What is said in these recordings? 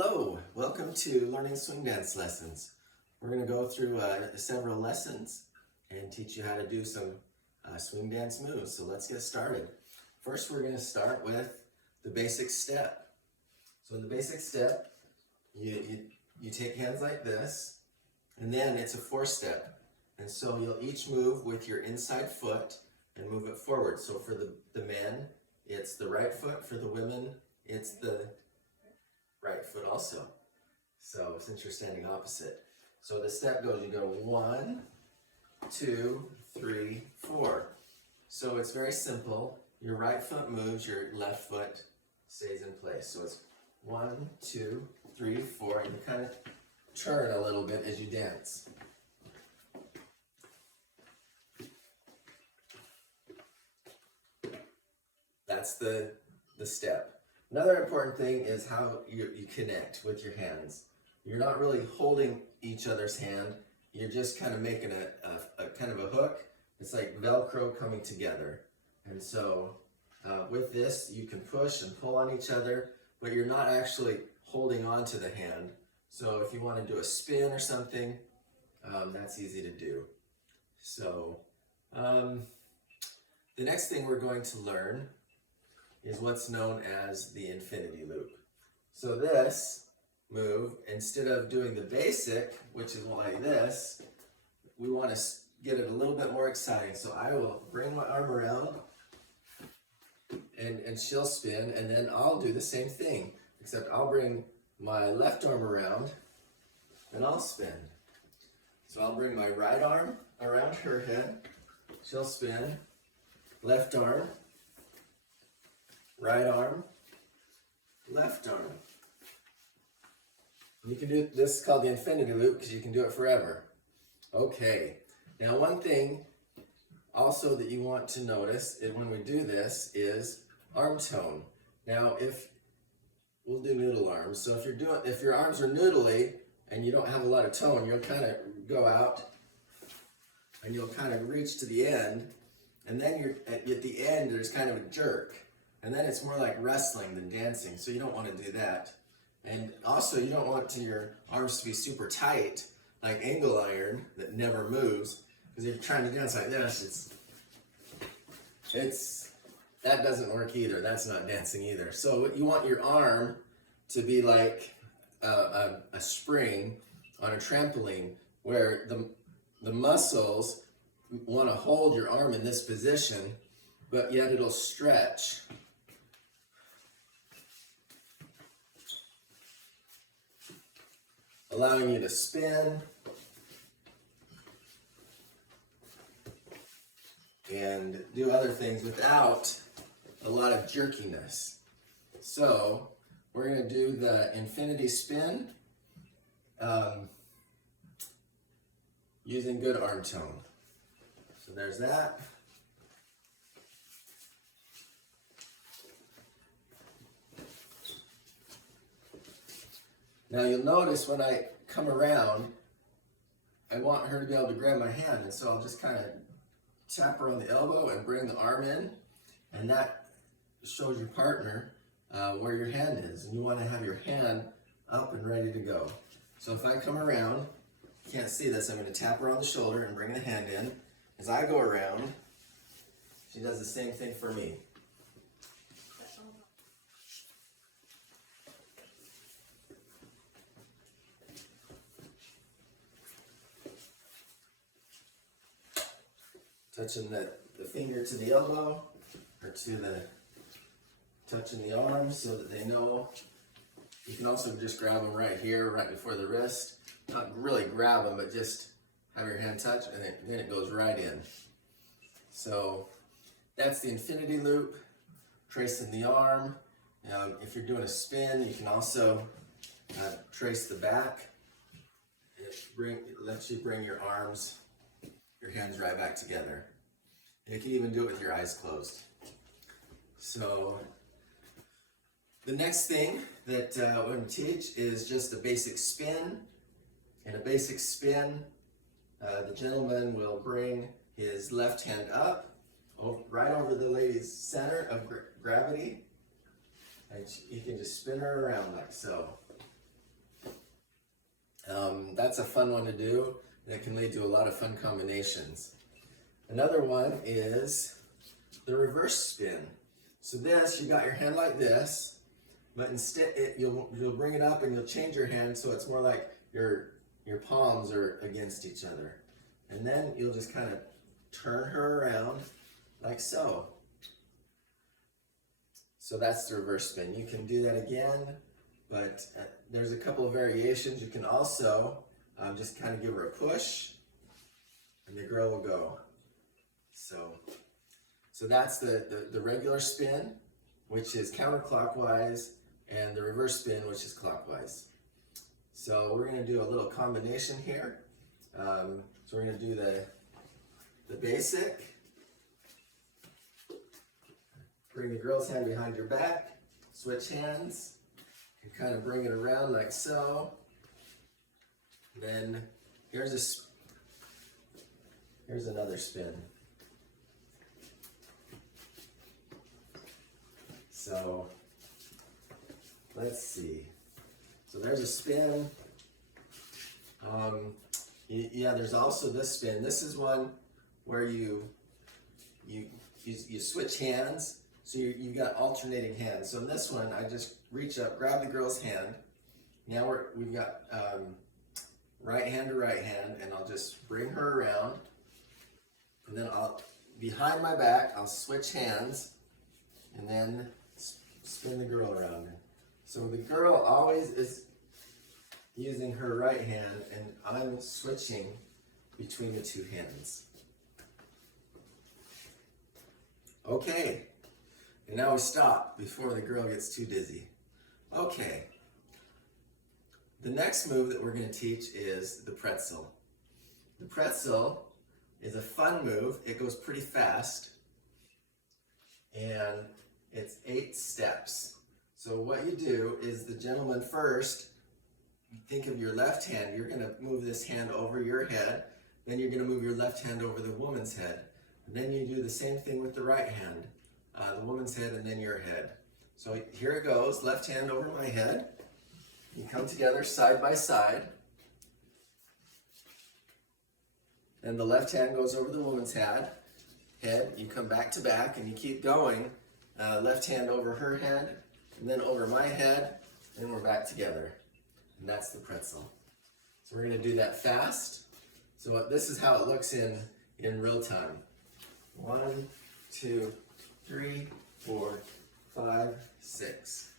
Hello, welcome to Learning Swing Dance Lessons. We're going to go through several lessons and teach you how to do some swing dance moves. So let's get started. First, we're going to start with the basic step. So in the basic step, you take hands like this, and then it's a four-step. And so you'll each move with your inside foot and move it forward. So for the men, it's the right foot. For the women, it's the right foot also. So since you're standing opposite. So the step goes, you go 1, 2, 3, 4. So it's very simple. Your right foot moves, your left foot stays in place. So it's 1, 2, 3, 4. And you kind of turn a little bit as you dance. That's the step. Another important thing is how you connect with your hands. You're not really holding each other's hand. You're just kind of making a kind of a hook. It's like Velcro coming together. And so with this, you can push and pull on each other, but you're not actually holding on to the hand. So if you want to do a spin or something, that's easy to do. So the next thing we're going to learn is what's known as the infinity loop. So this move, instead of doing the basic, which is like this, we want to get it a little bit more exciting. So I will bring my arm around and she'll spin, and then I'll do the same thing, except I'll bring my left arm around and I'll spin. So I'll bring my right arm around her head, she'll spin, left arm, right arm, left arm. You can do this, is called the infinity loop, because you can do it forever. Okay, now one thing also that you want to notice when we do this is arm tone. Now we'll do noodle arms. So if your arms are noodly and you don't have a lot of tone, you'll kind of go out and you'll kind of reach to the end, and then at the end there's kind of a jerk. And then it's more like wrestling than dancing, so you don't want to do that. And also, you don't want your arms to be super tight, like angle iron that never moves, because if you're trying to dance like this, that doesn't work either. That's not dancing either. So you want your arm to be like a spring on a trampoline, where the muscles want to hold your arm in this position, but yet it'll stretch. Allowing you to spin and do other things without a lot of jerkiness. So we're going to do the infinity spin using good arm tone. So there's that. Now you'll notice when I come around, I want her to be able to grab my hand, and so I'll just kind of tap her on the elbow and bring the arm in, and that shows your partner where your hand is, and you want to have your hand up and ready to go. So if I come around, you can't see this, I'm going to tap her on the shoulder and bring the hand in. As I go around, she does the same thing for me. Touching the finger to the elbow, or touching the arm so that they know. You can also just grab them right here, right before the wrist. Not really grab them, but just have your hand touch, and then it goes right in. So that's the infinity loop, tracing the arm. If you're doing a spin, you can also trace the back. It lets you bring your arms, your hands right back together. And you can even do it with your eyes closed. So the next thing that we're going to teach is just a basic spin. In a basic spin, the gentleman will bring his left hand up, right over the lady's center of gravity. And you can just spin her around like so. that's a fun one to do. That can lead to a lot of fun combinations. Another one is the reverse spin. So this, you got your hand like this, but instead you'll bring it up and you'll change your hand so it's more like your palms are against each other. And then you'll just kind of turn her around like so. So that's the reverse spin. You can do that again, but there's a couple of variations. You can also just kind of give her a push and the girl will go. So that's the regular spin, which is counterclockwise, and the reverse spin, which is clockwise. So we're going to do a little combination here. So we're going to do the basic. Bring the girl's hand behind your back, switch hands, and kind of bring it around like so. Then here's another spin. So let's see. So there's a spin. Yeah, there's also this spin. This is one where you switch hands. So you've got alternating hands. So in this one, I just reach up, grab the girl's hand. Now we've got right hand to right hand, and I'll just bring her around. And then behind my back, I'll switch hands, and then spin the girl around. So the girl always is using her right hand, and I'm switching between the two hands. Okay. And now we stop before the girl gets too dizzy. Okay. The next move that we're going to teach is the pretzel. The pretzel is a fun move. It goes pretty fast. And it's 8 steps. So what you do is the gentleman first, think of your left hand. You're going to move this hand over your head. Then you're going to move your left hand over the woman's head. And then you do the same thing with the right hand. The woman's head and then your head. So here it goes, left hand over my head. You come together side by side. Then the left hand goes over the woman's head. You come back to back and you keep going. Left hand over her head and then over my head. And we're back together. And that's the pretzel. So we're going to do that fast. So this is how it looks in real time. 1, 2, 3, 4, 5, 6.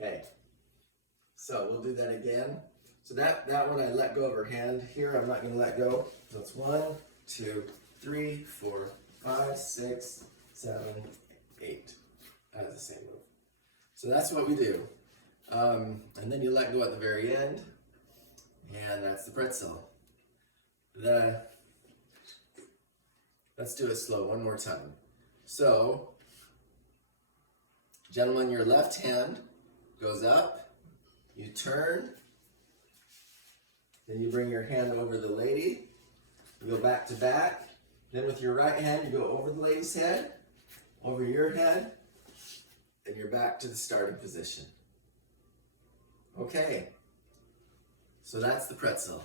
Okay, so we'll do that again. So that one I let go of her hand. Here I'm not going to let go. So it's 1, 2, 3, 4, 5, 6, 7, 8. That is the same move. So that's what we do. And then you let go at the very end, and that's the pretzel. Let's do it slow one more time. So, gentlemen, your left hand goes up, you turn, then you bring your hand over the lady, you go back to back, then with your right hand you go over the lady's head, over your head, and you're back to the starting position. Okay, so that's the pretzel.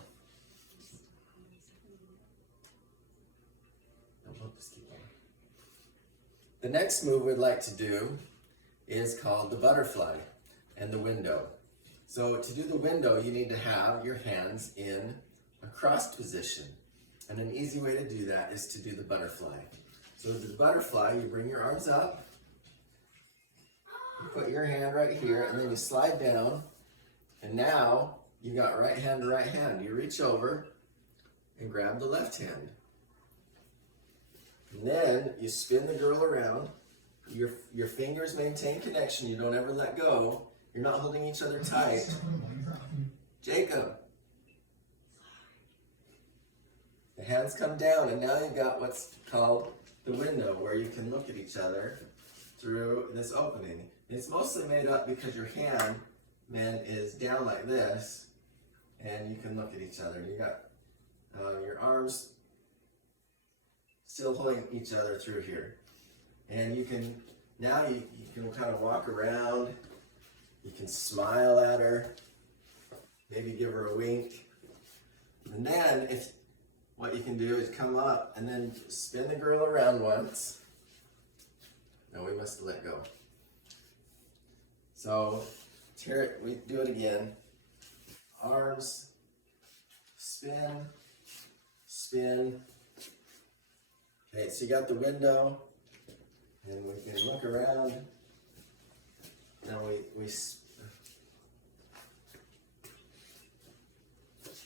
The next move we'd like to do is called the butterfly and the window. So to do the window, you need to have your hands in a crossed position. And an easy way to do that is to do the butterfly. So to the butterfly, you bring your arms up, you put your hand right here, and then you slide down. And now you got right hand to right hand. You reach over and grab the left hand. And then you spin the girl around. Your fingers maintain connection. You don't ever let go. You're not holding each other tight. Jacob. The hands come down, and now you've got what's called the window, where you can look at each other through this opening. It's mostly made up because your hand then is down like this, and you can look at each other. You got your arms still holding each other through here. And you can kind of walk around. You can smile at her. Maybe give her a wink. And then what you can do is come up and then spin the girl around once. No, we must let go. So we do it again. Arms, spin, spin. Okay, so you got the window, and we can look around. Now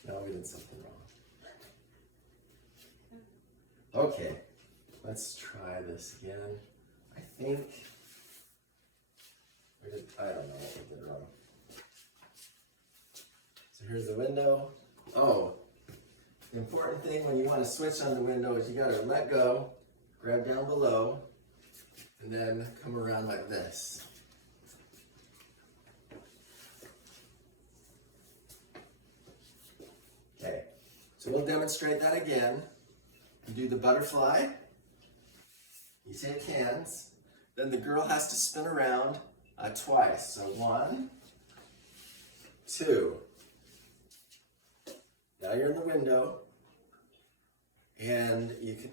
now we did something wrong. Okay, let's try this again. I think I don't know what we did wrong. So here's the window. Oh, the important thing when you want to switch on the window is you got to let go, grab down below, and then come around like this. Okay, so we'll demonstrate that again. You do the butterfly, you take hands, then the girl has to spin around twice. So 1, 2. Now you're in the window, and you can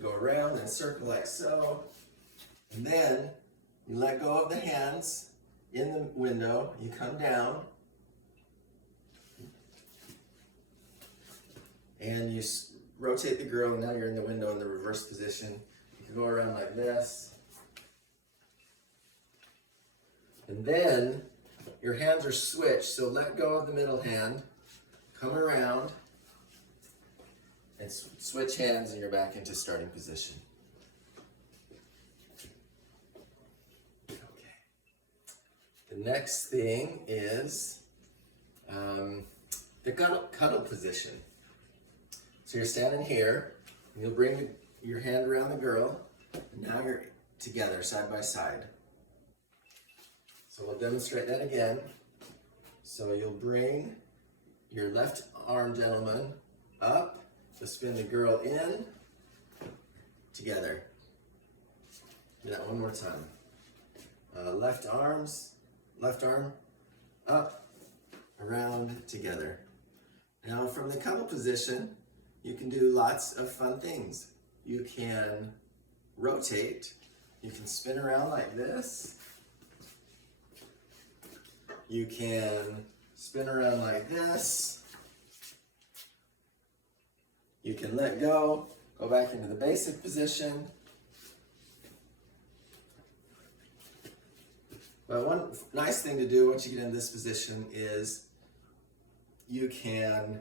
go around and circle like so, and then you let go of the hands in the window. You come down, and you rotate the girl, and now you're in the window in the reverse position. You can go around like this. And then your hands are switched, so let go of the middle hand, come around, and switch hands, and you're back into starting position. Okay. The next thing is the cuddle position. So you're standing here, and you'll bring your hand around the girl, and now you're together, side by side. So we'll demonstrate that again. So you'll bring your left arm, gentleman, up, to spin the girl in, together. Do that one more time. Left arm, up, around, together. Now from the cuddle position, you can do lots of fun things. You can rotate. You can spin around like this. You can spin around like this. You can let go back into the basic position. But one nice thing to do once you get in this position is you can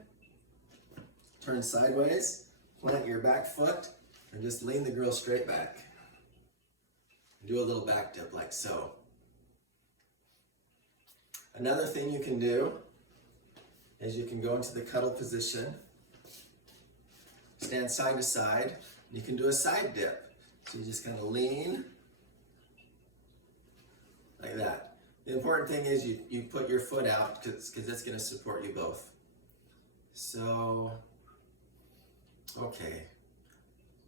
turn sideways, plant your back foot, and just lean the girl straight back. Do a little back dip like so. Another thing you can do is you can go into the cuddle position, stand side to side, and you can do a side dip. So you just kind of lean like that. The important thing is you put your foot out because it's going to support you both. So, okay.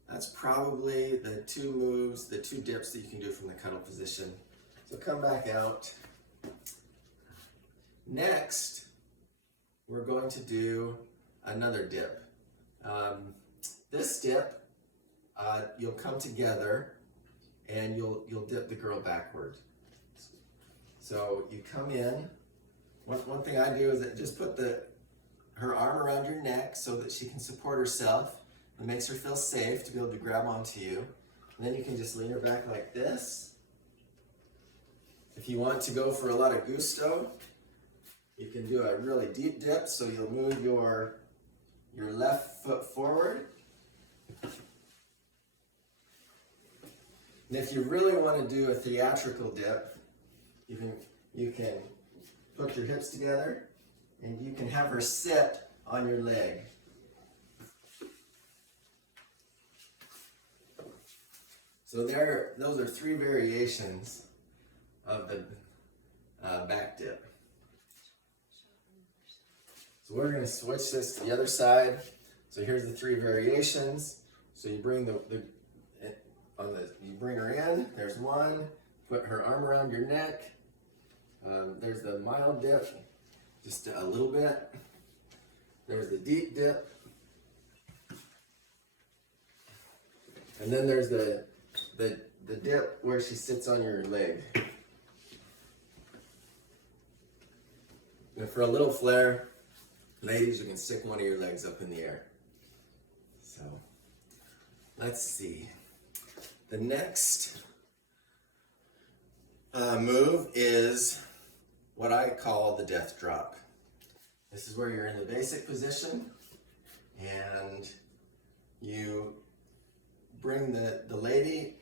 That's probably the 2 moves, the 2 dips that you can do from the cuddle position. So come back out. Next, we're going to do another dip. This dip, you'll come together and you'll dip the girl backward. So you come in. One thing I do is just put her arm around your neck so that she can support herself. It makes her feel safe to be able to grab onto you. And then you can just lean her back like this. If you want to go for a lot of gusto, you can do a really deep dip, so you'll move your left foot forward. And if you really want to do a theatrical dip, you can put your hips together and you can have her sit on your leg. So those are 3 variations of the back dip. So we're going to switch this to the other side. So here's the 3 variations. So you bring you bring her in. There's one. Put her arm around your neck. There's the mild dip. just a little bit. There's the deep dip. And then there's the dip where she sits on your leg. And for a little flair, ladies, you can stick one of your legs up in the air. So, let's see. The next move is what I call the death drop. This is where you're in the basic position and you bring the lady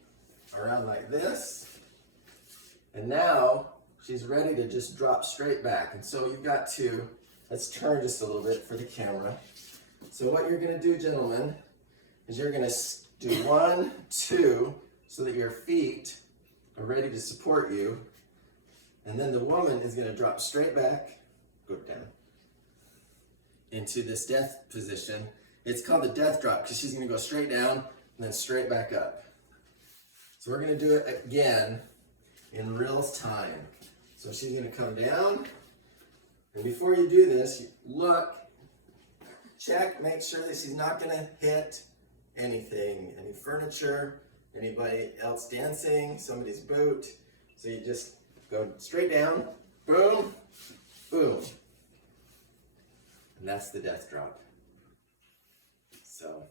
around like this, and now she's ready to just drop straight back. And so you've got to, let's turn just a little bit for the camera. So what you're gonna do, gentlemen, is you're gonna do 1, 2, so that your feet are ready to support you. And then the woman is gonna drop straight back, go down, into this death position. It's called the death drop because she's gonna go straight down and then straight back up. So we're gonna do it again in real time. So she's gonna come down, and before you do this, you look, check, make sure that she's not gonna hit anything, any furniture, anybody else dancing, somebody's boot. So you just go straight down, boom, boom. And that's the death drop. So,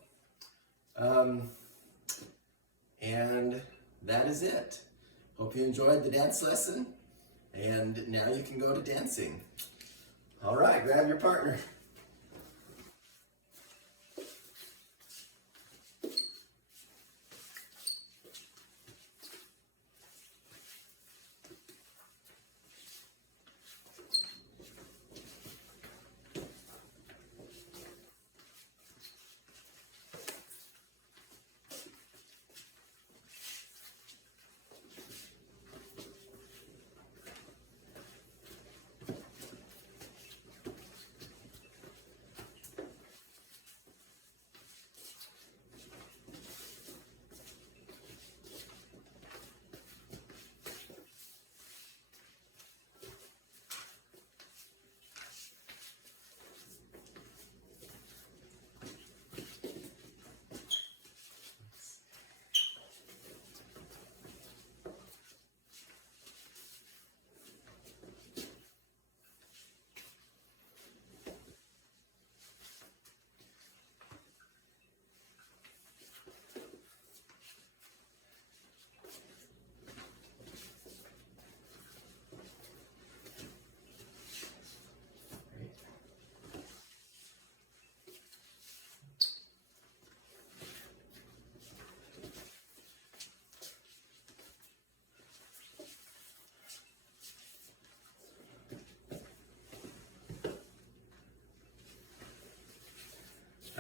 and that is it. Hope you enjoyed the dance lesson, and now you can go to dancing. All right, grab your partner.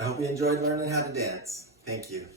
I hope you enjoyed learning how to dance. Thank you.